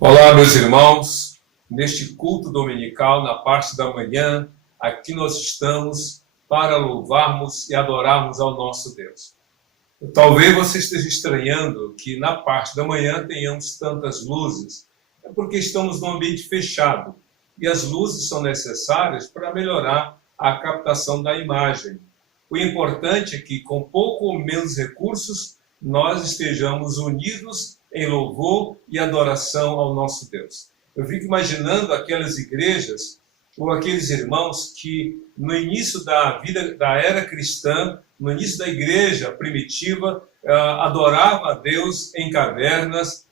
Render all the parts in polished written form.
Olá, meus irmãos, neste culto dominical, na parte da manhã, aqui nós estamos para louvarmos e adorarmos ao nosso Deus. Talvez você esteja estranhando que na parte da manhã tenhamos tantas luzes, é porque estamos num ambiente fechado e as luzes são necessárias para melhorar a captação da imagem. O importante é que, com pouco ou menos recursos, nós estejamos unidos em louvor e adoração ao nosso Deus. Eu fico imaginando aquelas igrejas ou aqueles irmãos que no início da vida da era cristã, no início da igreja primitiva, adorava a Deus em cavernas,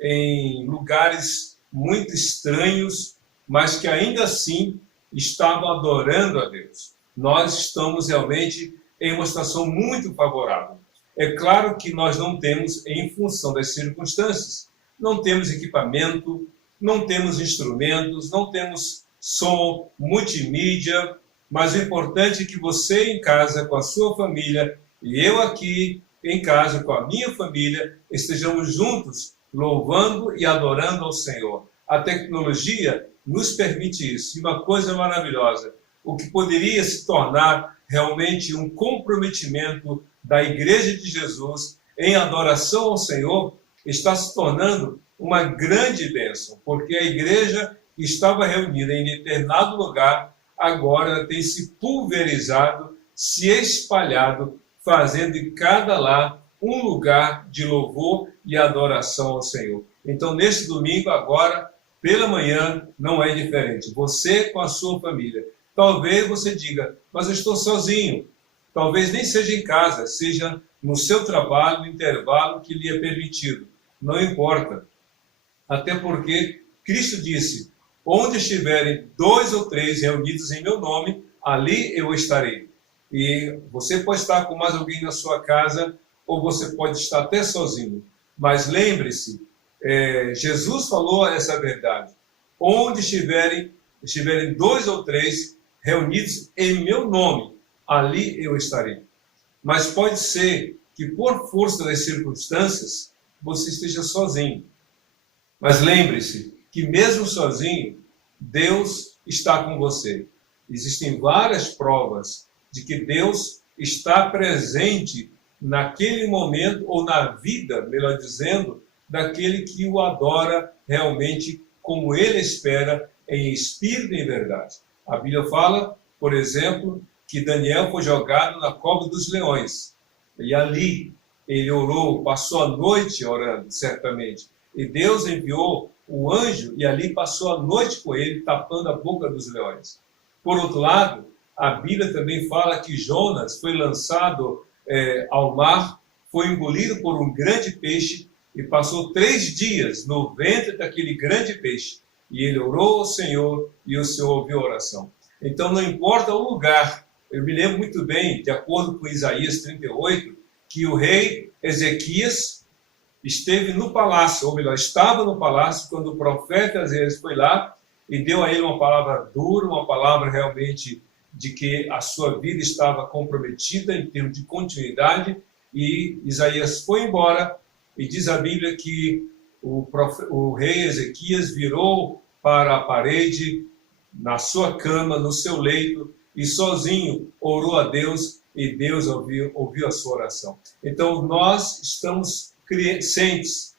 em lugares muito estranhos, mas que ainda assim estavam adorando a Deus. Nós estamos realmente em uma situação muito favorável. É claro que nós não temos, em função das circunstâncias, não temos equipamento, não temos instrumentos, não temos som, multimídia, mas o importante é que você em casa, com a sua família, e eu aqui em casa, com a minha família, estejamos juntos, louvando e adorando ao Senhor. A tecnologia nos permite isso. E uma coisa maravilhosa, o que poderia se tornar realmente um comprometimento da Igreja de Jesus em adoração ao Senhor, está se tornando uma grande bênção, porque a igreja que estava reunida em determinado lugar, agora tem se pulverizado, se espalhado, fazendo de cada lar um lugar de louvor e adoração ao Senhor. Então, neste domingo, agora, pela manhã, não é diferente. Você com a sua família. Talvez você diga, mas eu estou sozinho. Talvez nem seja em casa, seja no seu trabalho, no intervalo que lhe é permitido. Não importa. Até porque Cristo disse, onde estiverem 2 ou 3 reunidos em meu nome, ali eu estarei. E você pode estar com mais alguém na sua casa, ou você pode estar até sozinho. Mas lembre-se, Jesus falou essa verdade. Onde estiverem 2 ou 3 reunidos em meu nome, ali eu estarei. Mas pode ser que por força das circunstâncias, você esteja sozinho. Mas lembre-se que mesmo sozinho, Deus está com você. Existem várias provas de que Deus está presente naquele momento, ou na vida, melhor dizendo, daquele que o adora realmente como ele espera, em espírito e em verdade. A Bíblia fala, por exemplo, que Daniel foi jogado na cova dos leões. E ali ele orou, passou a noite orando, certamente. E Deus enviou o anjo e ali passou a noite com ele, tapando a boca dos leões. Por outro lado, a Bíblia também fala que Jonas foi lançado ao mar, foi engolido por um grande peixe e passou 3 dias no ventre daquele grande peixe. E ele orou ao Senhor e o Senhor ouviu a oração. Então não importa o lugar. Eu me lembro muito bem, de acordo com Isaías 38, que o rei Ezequias esteve no palácio, ou melhor, estava no palácio, quando o profeta Isaías foi lá e deu a ele uma palavra dura, uma palavra realmente de que a sua vida estava comprometida em termos de continuidade, e Isaías foi embora, e diz a Bíblia que o rei Ezequias virou para a parede, na sua cama, no seu leito, e sozinho orou a Deus, e Deus ouviu a sua oração. Então nós estamos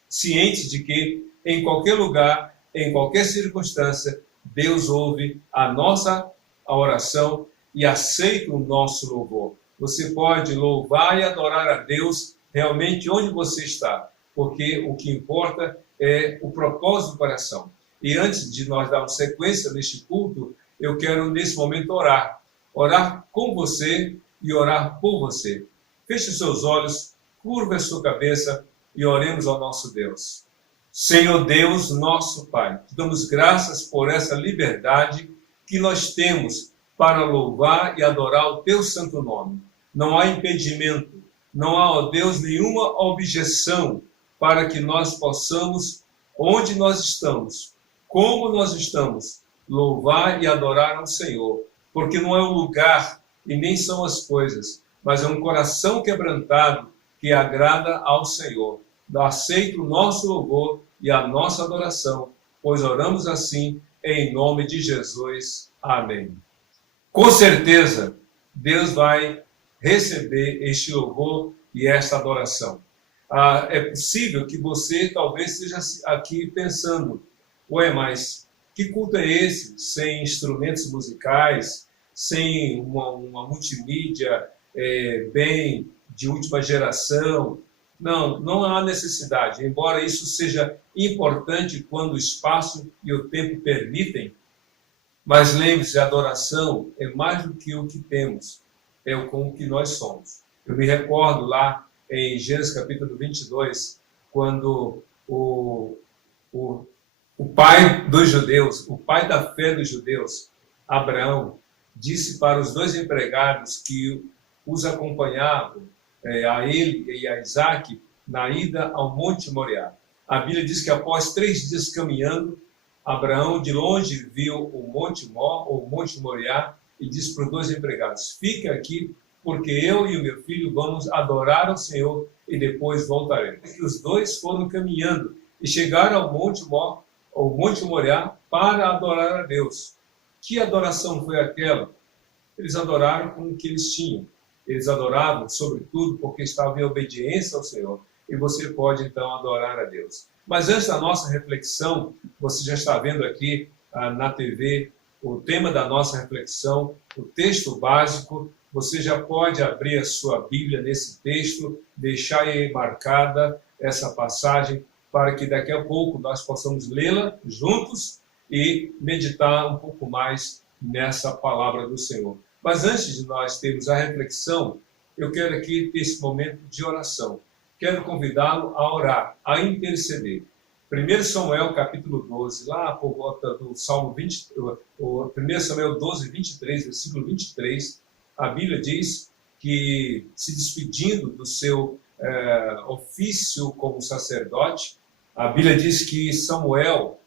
cientes de que em qualquer lugar, em qualquer circunstância, Deus ouve a nossa oração e aceita o nosso louvor. Você pode louvar e adorar a Deus realmente onde você está, porque o que importa é o propósito do coração. E antes de nós darmos sequência neste culto, eu quero nesse momento orar. Orar com você e orar por você. Feche os seus olhos, curva a sua cabeça e oremos ao nosso Deus. Senhor Deus, nosso Pai, te damos graças por essa liberdade que nós temos para louvar e adorar o teu santo nome. Não há impedimento, não há, ó Deus, nenhuma objeção para que nós possamos, onde nós estamos, como nós estamos, louvar e adorar ao Senhor. Porque não é o lugar e nem são as coisas, mas é um coração quebrantado que agrada ao Senhor. Aceita o nosso louvor e a nossa adoração, pois oramos assim em nome de Jesus. Amém. Com certeza, Deus vai receber este louvor e esta adoração. É possível que você talvez esteja aqui pensando, ué, mas que culto é esse? Sem instrumentos musicais, sem uma multimídia bem de última geração. Não, não há necessidade. Embora isso seja importante quando o espaço e o tempo permitem, mas lembre-se, a adoração é mais do que o que temos, é com o que nós somos. Eu me recordo lá em Gênesis capítulo 22, quando o pai dos judeus, o pai da fé dos judeus, Abraão, disse para os dois empregados que os acompanhavam, a ele e a Isaac, na ida ao Monte Moriá. A Bíblia diz que após 3 dias caminhando, Abraão de longe viu o Monte Moriá, e disse para os dois empregados: fica aqui, porque eu e o meu filho vamos adorar ao Senhor e depois voltaremos. E os dois foram caminhando e chegaram ao Monte Moriá para adorar a Deus. Que adoração foi aquela? Eles adoraram com o que eles tinham. Eles adoravam, sobretudo, porque estavam em obediência ao Senhor. E você pode, então, adorar a Deus. Mas antes da nossa reflexão, você já está vendo aqui na TV o tema da nossa reflexão, o texto básico. Você já pode abrir a sua Bíblia nesse texto, deixar aí marcada essa passagem, para que daqui a pouco nós possamos lê-la juntos e meditar um pouco mais nessa palavra do Senhor. Mas antes de nós termos a reflexão, eu quero aqui ter esse momento de oração. Quero convidá-lo a orar, a interceder. 1 Samuel capítulo 12, lá por volta do Salmo 20, 1 Samuel 12, 23, versículo 23, a Bíblia diz que, se despedindo do seu ofício como sacerdote, a Bíblia diz que Samuel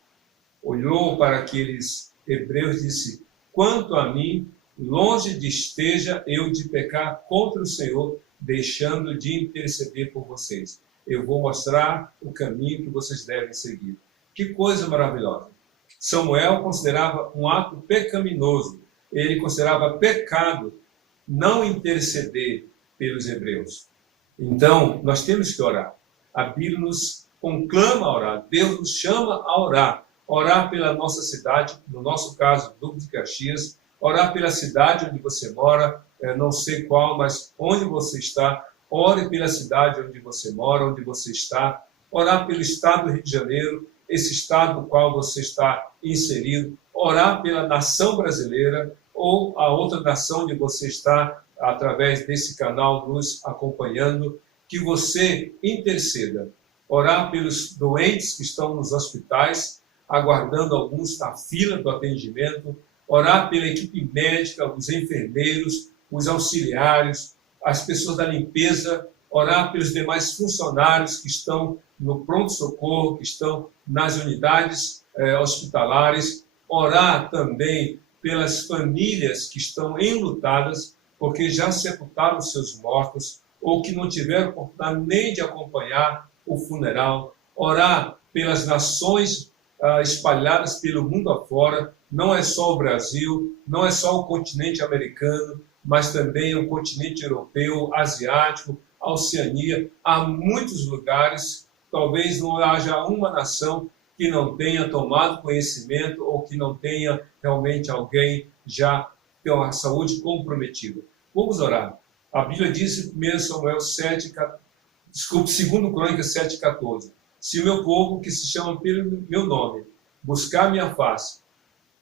olhou para aqueles hebreus e disse: quanto a mim, longe de esteja eu de pecar contra o Senhor, deixando de interceder por vocês. Eu vou mostrar o caminho que vocês devem seguir. Que coisa maravilhosa! Samuel considerava um ato pecaminoso. Ele considerava pecado não interceder pelos hebreus. Então, nós temos que orar. A Bíblia nos conclama a orar. Deus nos chama a orar. Orar pela nossa cidade, no nosso caso, Duque de Caxias. Orar pela cidade onde você mora, não sei qual, mas onde você está. Ore pela cidade onde você mora, onde você está. Orar pelo estado do Rio de Janeiro, esse estado no qual você está inserido. Orar pela nação brasileira ou a outra nação onde você está, através desse canal nos acompanhando. Que você interceda. Orar pelos doentes que estão nos hospitais, aguardando alguns na fila do atendimento. Orar pela equipe médica, os enfermeiros, os auxiliares, as pessoas da limpeza. Orar pelos demais funcionários que estão no pronto-socorro, que estão nas unidades hospitalares. Orar também pelas famílias que estão enlutadas, porque já sepultaram seus mortos, ou que não tiveram oportunidade nem de acompanhar o funeral. Orar pelas nações espalhadas pelo mundo afora. Não é só o Brasil, não é só o continente americano, mas também o continente europeu, asiático, a Oceania. Há muitos lugares, talvez não haja uma nação que não tenha tomado conhecimento ou que não tenha realmente alguém já com a saúde comprometida. Vamos orar. A Bíblia diz em 1 Samuel 2 Crônicas 7,14. Se o meu povo, que se chama pelo meu nome, buscar minha face,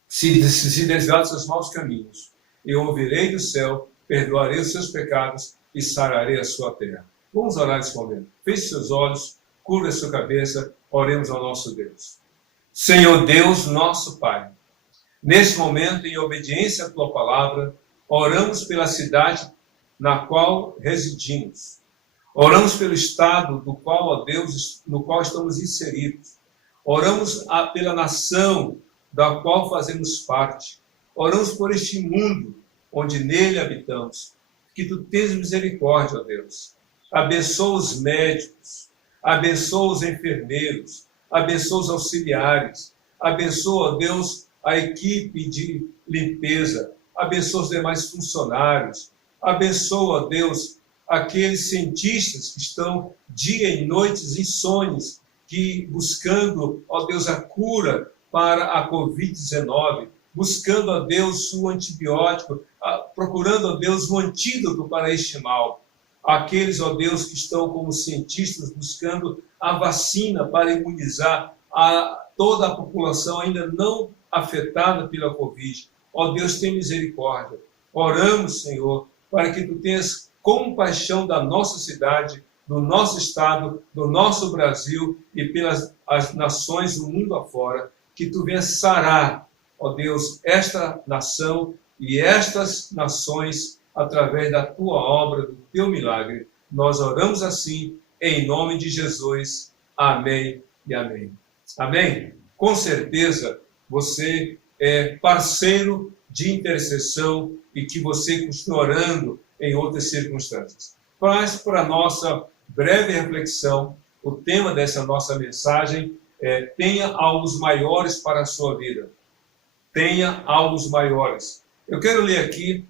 se desviar dos seus maus caminhos, eu ouvirei do céu, perdoarei os seus pecados e sararei a sua terra. Vamos orar nesse momento. Feche seus olhos, curva a sua cabeça, oremos ao nosso Deus. Senhor Deus, nosso Pai, nesse momento, em obediência à tua palavra, oramos pela cidade na qual residimos. Oramos pelo estado do qual, ó Deus, no qual estamos inseridos. Oramos pela nação da qual fazemos parte. Oramos por este mundo onde nele habitamos. Que tu tens misericórdia, ó Deus. Abençoa os médicos, abençoa os enfermeiros, abençoa os auxiliares, abençoa, ó Deus, a equipe de limpeza, abençoa os demais funcionários, abençoa, ó Deus, aqueles cientistas que estão dia e noites insônios, que buscando, ó Deus, a cura para a Covid-19, buscando, ó Deus, o antibiótico, procurando, ó Deus, o antídoto para este mal. Aqueles, ó Deus, que estão como cientistas buscando a vacina para imunizar toda a população ainda não afetada pela Covid. Ó Deus, tem misericórdia. Oramos, Senhor, para que Tu tenhas compaixão da nossa cidade, do nosso estado, do nosso Brasil e pelas as nações do mundo afora, que Tu venhas sarar, ó Deus, esta nação e estas nações através da Tua obra, do Teu milagre. Nós oramos assim, em nome de Jesus. Amém e amém. Amém? Com certeza, você é parceiro de intercessão e que você continua orando em outras circunstâncias. Mas, para a nossa breve reflexão, o tema dessa nossa mensagem é: tenha alvos maiores para a sua vida. Tenha alvos maiores. Eu quero ler aqui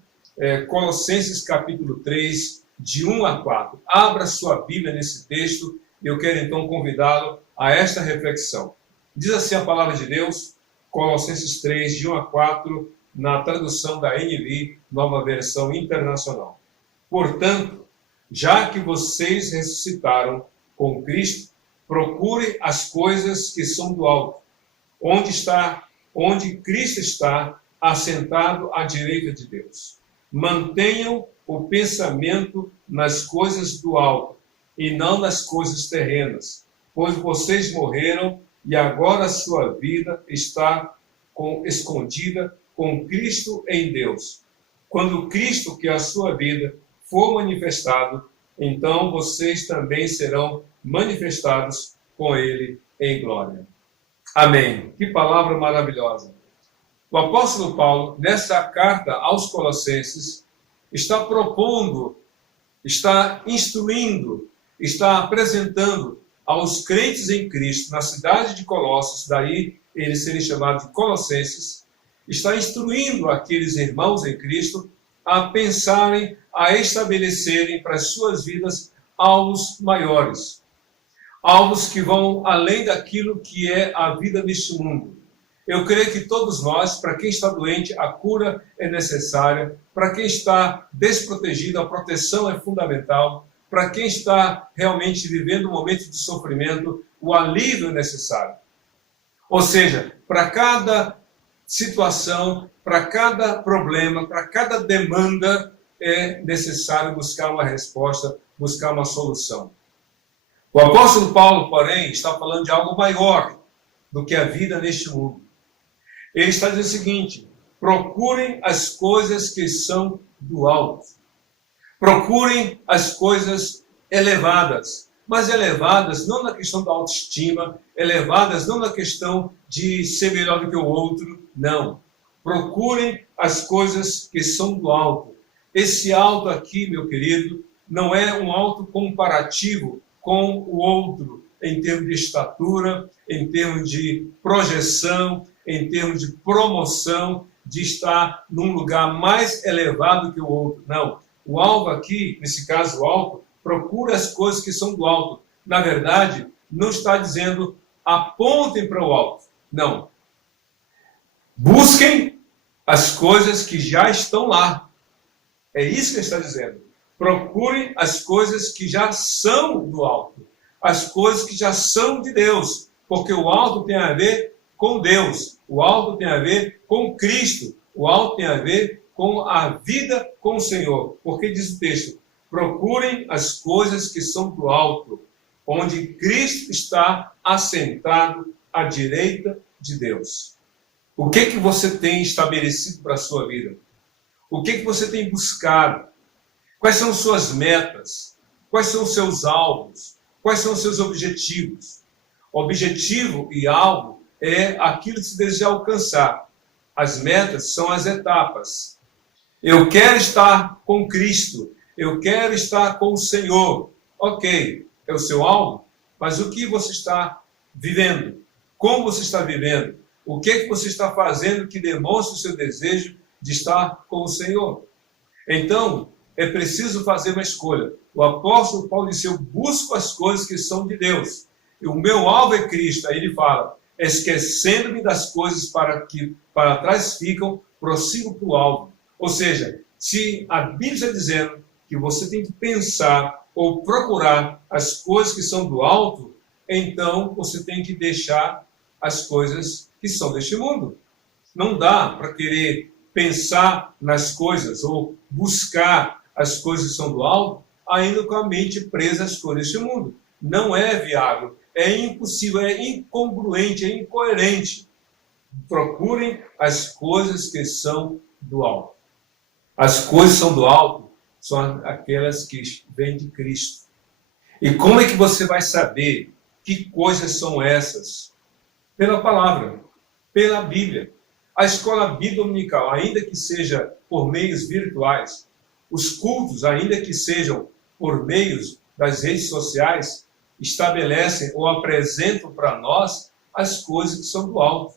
Colossenses capítulo 3, de 1 a 4. Abra sua Bíblia nesse texto. Eu quero então convidá-lo a esta reflexão. Diz assim a palavra de Deus, Colossenses 3, de 1 a 4, na tradução da NVI, Nova Versão Internacional. Portanto, já que vocês ressuscitaram com Cristo, procure as coisas que são do alto, onde Cristo está assentado à direita de Deus. Mantenham o pensamento nas coisas do alto e não nas coisas terrenas, pois vocês morreram e agora a sua vida está escondida com Cristo em Deus. Quando Cristo, que é a sua vida, for manifestado, então vocês também serão manifestados com Ele em glória. Amém. Que palavra maravilhosa. O apóstolo Paulo, nessa carta aos Colossenses, está propondo, está instruindo, está apresentando aos crentes em Cristo, na cidade de Colossos, daí eles serem chamados de Colossenses, está instruindo aqueles irmãos em Cristo a pensarem, a estabelecerem para as suas vidas alvos maiores, alvos que vão além daquilo que é a vida neste mundo. Eu creio que todos nós, para quem está doente, a cura é necessária, para quem está desprotegido, a proteção é fundamental, para quem está realmente vivendo um momento de sofrimento, o alívio é necessário. Ou seja, para cada situação, para cada problema, para cada demanda, é necessário buscar uma resposta, buscar uma solução. O apóstolo Paulo, porém, está falando de algo maior do que a vida neste mundo. Ele está dizendo o seguinte: procurem as coisas que são do alto. Procurem as coisas elevadas, mas elevadas não na questão da autoestima, elevadas não na questão de ser melhor do que o outro, não. Procurem as coisas que são do alto. Esse alto aqui, meu querido, não é um alto comparativo com o outro, em termos de estatura, em termos de projeção, em termos de promoção, de estar num lugar mais elevado que o outro. Não. O alvo aqui, nesse caso o alto, procura as coisas que são do alto. Na verdade, não está dizendo apontem para o alto. Não. Busquem as coisas que já estão lá. É isso que ele está dizendo. Procurem as coisas que já são do alto. As coisas que já são de Deus. Porque o alto tem a ver com Deus. O alto tem a ver com Cristo. O alto tem a ver com a vida com o Senhor. Porque diz o texto: procurem as coisas que são do alto, onde Cristo está assentado à direita de Deus. O que você tem estabelecido para a sua vida? O que você tem buscado? Quais são suas metas? Quais são os seus alvos? Quais são os seus objetivos? Objetivo e alvo é aquilo que se deseja alcançar. As metas são as etapas. Eu quero estar com Cristo. Eu quero estar com o Senhor. Ok, é o seu alvo, mas o que você está vivendo? Como você está vivendo? O que é que você está fazendo que demonstre o seu desejo de estar com o Senhor? Então, é preciso fazer uma escolha. O apóstolo Paulo disse: eu busco as coisas que são de Deus. E o meu alvo é Cristo. Aí ele fala: esquecendo-me das coisas que para trás ficam, prossigo para o alvo. Ou seja, se a Bíblia está dizendo que você tem que pensar ou procurar as coisas que são do alto, então você tem que deixar as coisas que são deste mundo. Não dá para querer pensar nas coisas ou buscar as coisas que são do alto, ainda com a mente presa às coisas deste mundo. Não é viável, é impossível, é incongruente, é incoerente. Procurem as coisas que são do alto. As coisas que são do alto são aquelas que vêm de Cristo. E como é que você vai saber que coisas são essas? Pela palavra, pela Bíblia. A escola bíblica dominical, ainda que seja por meios virtuais, os cultos, ainda que sejam por meios das redes sociais, estabelecem ou apresentam para nós as coisas que são do alto.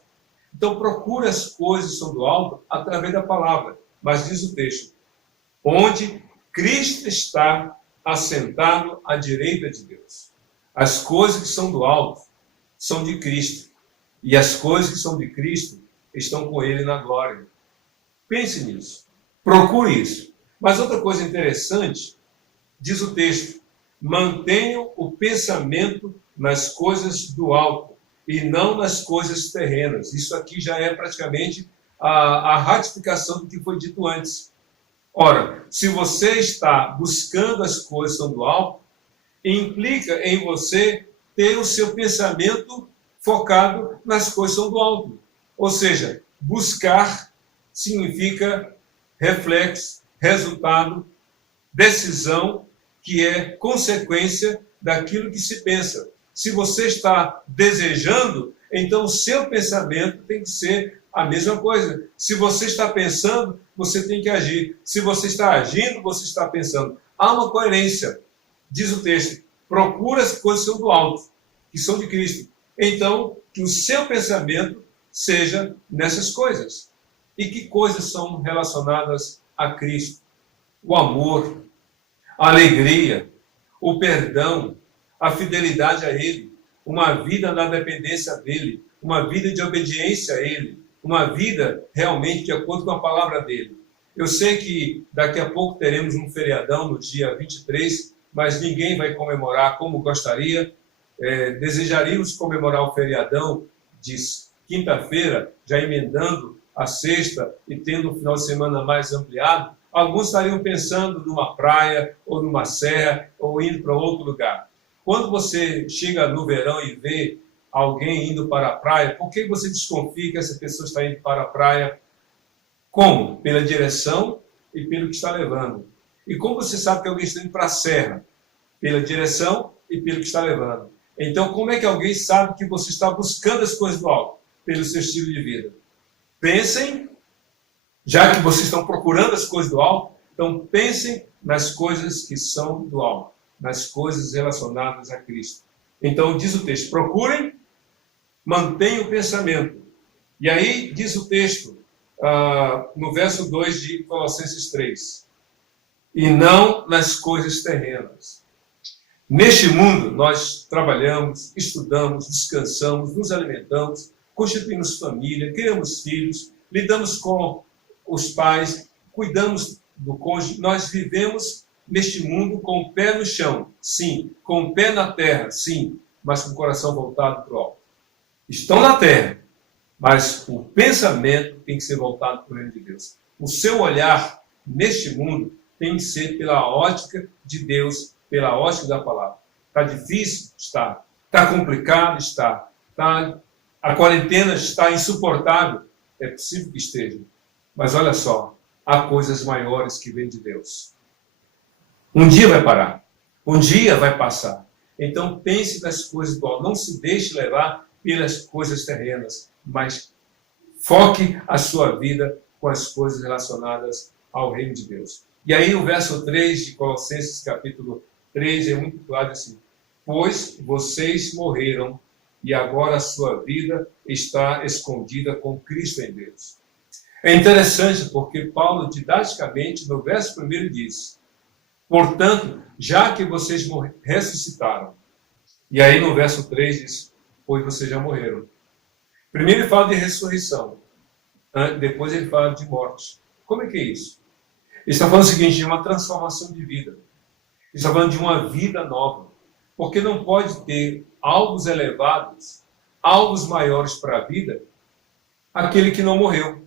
Então, procure as coisas que são do alto através da palavra. Mas diz o texto: onde Cristo está assentado à direita de Deus. As coisas que são do alto são de Cristo. E as coisas que são de Cristo estão com Ele na glória. Pense nisso. Procure isso. Mas outra coisa interessante, diz o texto: mantenham o pensamento nas coisas do alto e não nas coisas terrenas. Isso aqui já é praticamente a ratificação do que foi dito antes. Ora, se você está buscando as coisas que são do alto, implica em você ter o seu pensamento focado nas coisas que são do alto. Ou seja, buscar significa reflexo, resultado, decisão, que é consequência daquilo que se pensa. Se você está desejando, então o seu pensamento tem que ser a mesma coisa. Se você está pensando, você tem que agir. Se você está agindo, você está pensando. Há uma coerência. Diz o texto: procura as coisas que são do alto, que são de Cristo. Então, que o seu pensamento seja nessas coisas. E que coisas são relacionadas a Cristo? O amor, a alegria, o perdão, a fidelidade a Ele, uma vida na dependência dEle, uma vida de obediência a Ele, uma vida realmente de acordo com a palavra dEle. Eu sei que daqui a pouco teremos um feriadão no dia 23, mas ninguém vai comemorar como gostaria. Desejaríamos comemorar o feriadão de quinta-feira, já emendando a sexta e tendo um final de semana mais ampliado. Alguns estariam pensando numa praia, ou numa serra, ou indo para outro lugar. Quando você chega no verão e vê alguém indo para a praia, por que você desconfia que essa pessoa está indo para a praia? Como? Pela direção e pelo que está levando. E como você sabe que alguém está indo para a serra? Pela direção e pelo que está levando. Então, como é que alguém sabe que você está buscando as coisas do alto? Pelo seu estilo de vida. Pensem, já que vocês estão procurando as coisas do alto, então pensem nas coisas que são do alto, nas coisas relacionadas a Cristo. Então, diz o texto: procurem, mantenham o pensamento. E aí, diz o texto, no verso 2 de Colossenses 3, e não nas coisas terrenas. Neste mundo, nós trabalhamos, estudamos, descansamos, nos alimentamos, constituímos família, criamos filhos, lidamos com os pais, cuidamos do cônjuge. Nós vivemos neste mundo com o pé no chão, sim, com o pé na terra, sim, mas com o coração voltado para o alto. Estão na terra, mas o pensamento tem que ser voltado para o reino de Deus. O seu olhar neste mundo tem que ser pela ótica de Deus, pela ótica da palavra. Está difícil? Está. Está complicado? Está. A quarentena está insuportável? É possível que esteja. Mas olha só, há coisas maiores que vêm de Deus. Um dia vai parar. Um dia vai passar. Então pense nas coisas do alto. Não se deixe levar pelas coisas terrenas, mas foque a sua vida com as coisas relacionadas ao reino de Deus. E aí o verso 3 de Colossenses capítulo 3 é muito claro assim: pois vocês morreram e agora a sua vida está escondida com Cristo em Deus. É interessante porque Paulo, didaticamente, no verso 1 diz: portanto, já que vocês ressuscitaram. E aí no verso 3 diz: pois vocês já morreram. Primeiro ele fala de ressurreição, depois ele fala de morte. Como é que é isso? Ele está falando o seguinte, de uma transformação de vida. Ele está falando de uma vida nova. Porque não pode ter alvos elevados, alvos maiores para a vida, aquele que não morreu.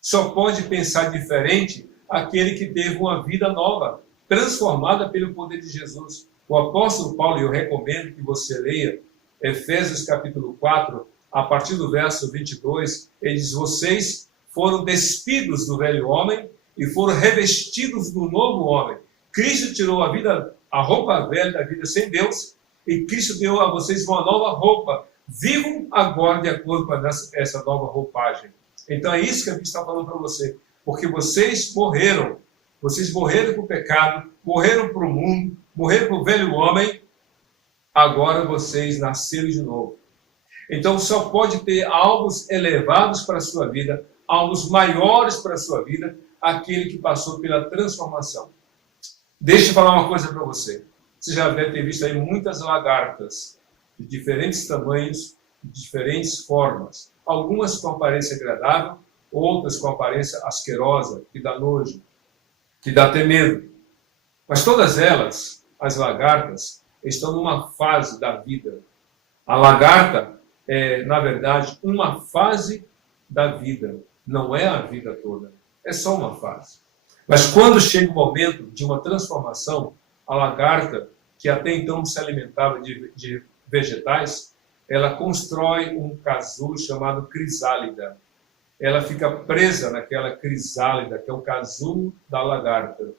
Só pode pensar diferente aquele que teve uma vida nova, transformada pelo poder de Jesus. O apóstolo Paulo, e eu recomendo que você leia Efésios capítulo 4, a partir do verso 22, ele diz: vocês foram despidos do velho homem e foram revestidos do novo homem. Cristo tirou a roupa velha da vida sem Deus, e Cristo deu a vocês uma nova roupa. Vivam agora de acordo com essa nova roupagem. Então é isso que a gente está falando para você. Porque vocês morreram. Vocês morreram para o pecado, morreram para o mundo, morreram para o velho homem. Agora vocês nasceram de novo. Então só pode ter alvos elevados para a sua vida, alvos maiores para a sua vida, aquele que passou pela transformação. Deixa eu falar uma coisa para você. Você já deve ter visto aí muitas lagartas de diferentes tamanhos, de diferentes formas. Algumas com aparência agradável, outras com aparência asquerosa, que dá nojo, que dá até medo. Mas todas elas, as lagartas, estão numa fase da vida. A lagarta é, na verdade, uma fase da vida. Não é a vida toda. É só uma fase. Mas quando chega o momento de uma transformação, a lagarta, que até então se alimentava de vegetais, ela constrói um casulo chamado crisálida. Ela fica presa naquela crisálida, que é o casulo da lagarta.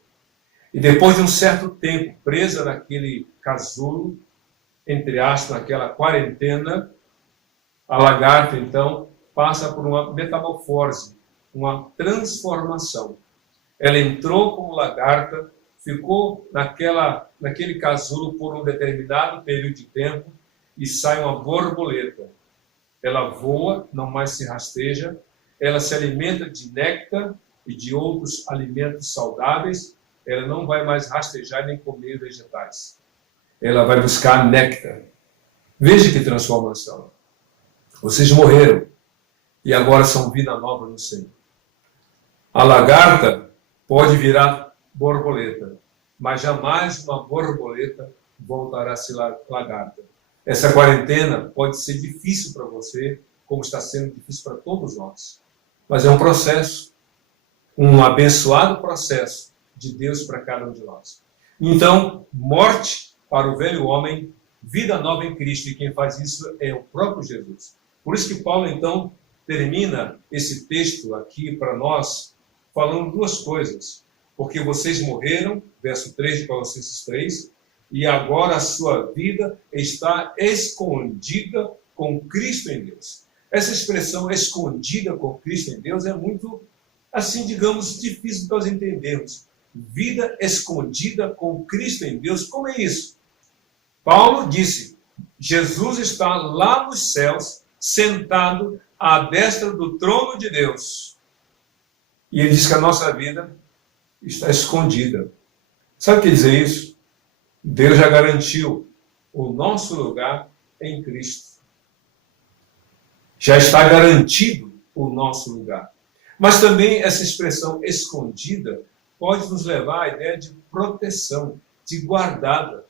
E depois de um certo tempo presa naquele casulo, entre aspas, naquela quarentena, a lagarta, então, passa por uma metamorfose, uma transformação. Ela entrou como lagarta, ficou naquele casulo por um determinado período de tempo e sai uma borboleta. Ela voa, não mais se rasteja, ela se alimenta de néctar e de outros alimentos saudáveis, ela não vai mais rastejar nem comer vegetais. Ela vai buscar néctar. Veja que transformação. Vocês morreram e agora são vida nova no Senhor. A lagarta pode virar borboleta, mas jamais uma borboleta voltará a ser lagarta. Essa quarentena pode ser difícil para você, como está sendo difícil para todos nós. Mas é um processo, um abençoado processo de Deus para cada um de nós. Então, morte para o velho homem, vida nova em Cristo, e quem faz isso é o próprio Jesus. Por isso que Paulo, então, termina esse texto aqui para nós, falando duas coisas. Porque vocês morreram, verso 3 de Colossenses 3, e agora a sua vida está escondida com Cristo em Deus. Essa expressão escondida com Cristo em Deus é muito, assim, digamos, difícil de nós entendermos. Vida escondida com Cristo em Deus, como é isso? Paulo disse, Jesus está lá nos céus, sentado à destra do trono de Deus. E ele diz que a nossa vida está escondida. Sabe o que quer dizer isso? Deus já garantiu o nosso lugar em Cristo. Já está garantido o nosso lugar. Mas também essa expressão escondida pode nos levar à ideia de proteção, de guardada.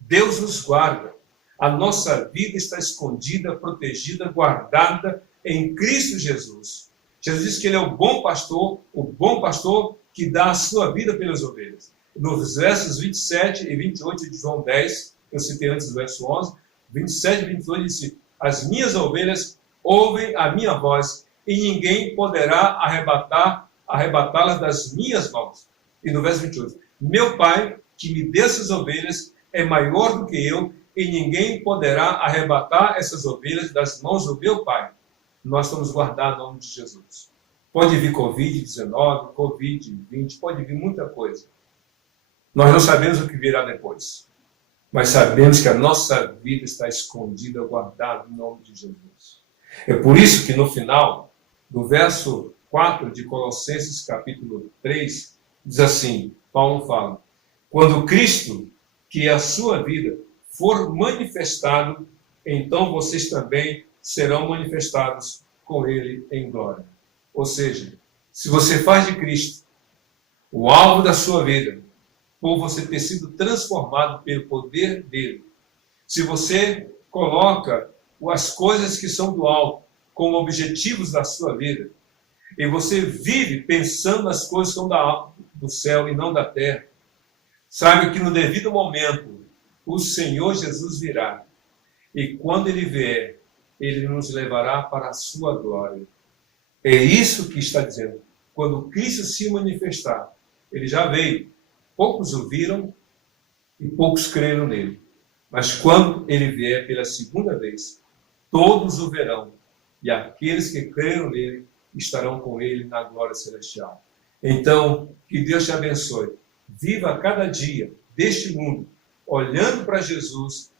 Deus nos guarda. A nossa vida está escondida, protegida, guardada em Cristo Jesus. Jesus disse que ele é o bom pastor que dá a sua vida pelas ovelhas. Nos versos 27 e 28 de João 10, eu citei antes do verso 11, 27 e 28, ele disse, as minhas ovelhas ouvem a minha voz e ninguém poderá arrebatá-las das minhas mãos. E no verso 28, meu Pai, que me deu essas ovelhas, é maior do que eu e ninguém poderá arrebatar essas ovelhas das mãos do meu Pai. Nós estamos guardados no nome de Jesus. Pode vir Covid-19, Covid-20, pode vir muita coisa. Nós não sabemos o que virá depois. mas sabemos que a nossa vida está escondida, guardada no nome de Jesus. É por isso que no final, do verso 4 de Colossenses capítulo 3, diz assim, Paulo fala, quando Cristo, que é a sua vida, for manifestado, então vocês também serão manifestados com ele em glória. Ou seja, se você faz de Cristo o alvo da sua vida, por você ter sido transformado pelo poder dele, se você coloca as coisas que são do alto como objetivos da sua vida, e você vive pensando nas coisas que são do céu e não da terra, sabe que no devido momento o Senhor Jesus virá, e quando ele vier, ele nos levará para a sua glória. É isso que está dizendo. Quando Cristo se manifestar, ele já veio. Poucos o viram e poucos creram nele. Mas quando ele vier pela segunda vez, todos o verão. E aqueles que creram nele estarão com ele na glória celestial. Então, que Deus te abençoe. Viva cada dia deste mundo, olhando para Jesus,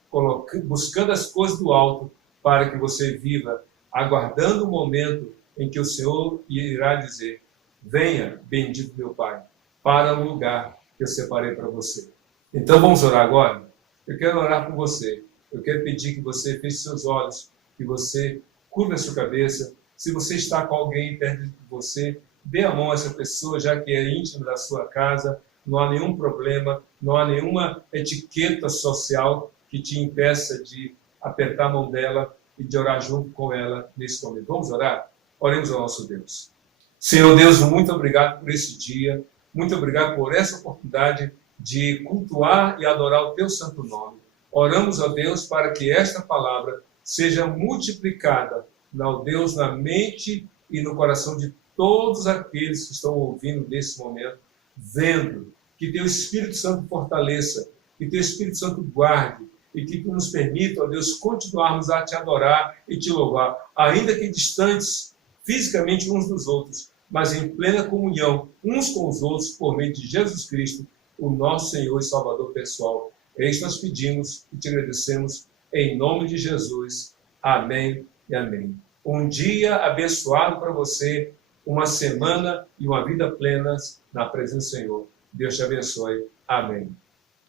buscando as coisas do alto, para que você viva, aguardando o momento em que o Senhor irá dizer, venha, bendito meu Pai, para o lugar que eu separei para você. Então vamos orar agora? Eu quero orar por você. Eu quero pedir que você feche seus olhos, que você curva a sua cabeça. Se você está com alguém perto de você, dê a mão a essa pessoa, já que é íntimo da sua casa, não há nenhum problema, não há nenhuma etiqueta social que te impeça de apertar a mão dela e de orar junto com ela nesse momento. Vamos orar? Oremos ao nosso Deus. Senhor Deus, muito obrigado por esse dia, muito obrigado por essa oportunidade de cultuar e adorar o teu santo nome. Oramos a Deus para que esta palavra seja multiplicada, ó Deus, na mente e no coração de todos aqueles que estão ouvindo nesse momento, vendo que teu Espírito Santo fortaleça, que teu Espírito Santo guarde, e que tu nos permita, ó Deus, continuarmos a te adorar e te louvar, ainda que distantes fisicamente uns dos outros, mas em plena comunhão uns com os outros, por meio de Jesus Cristo, o nosso Senhor e Salvador pessoal. É isso que nós pedimos e te agradecemos, em nome de Jesus. Amém e amém. Um dia abençoado para você, uma semana e uma vida plena na presença do Senhor. Deus te abençoe. Amém.